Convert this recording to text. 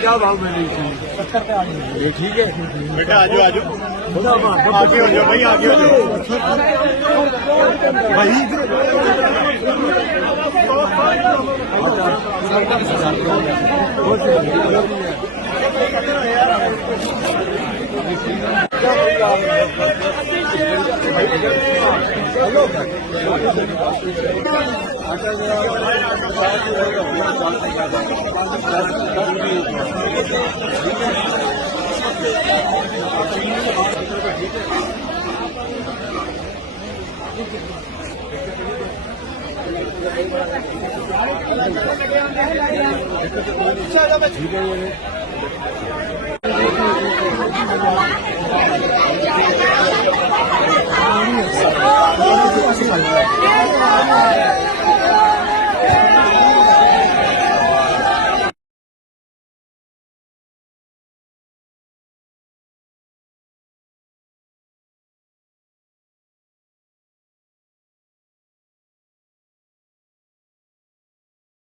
क्या भाव में ली थी? 70 पे आ गई। ठीक है बेटा आजो आजो, आगे हो जाओ भाई, आगे हो जाओ भाई।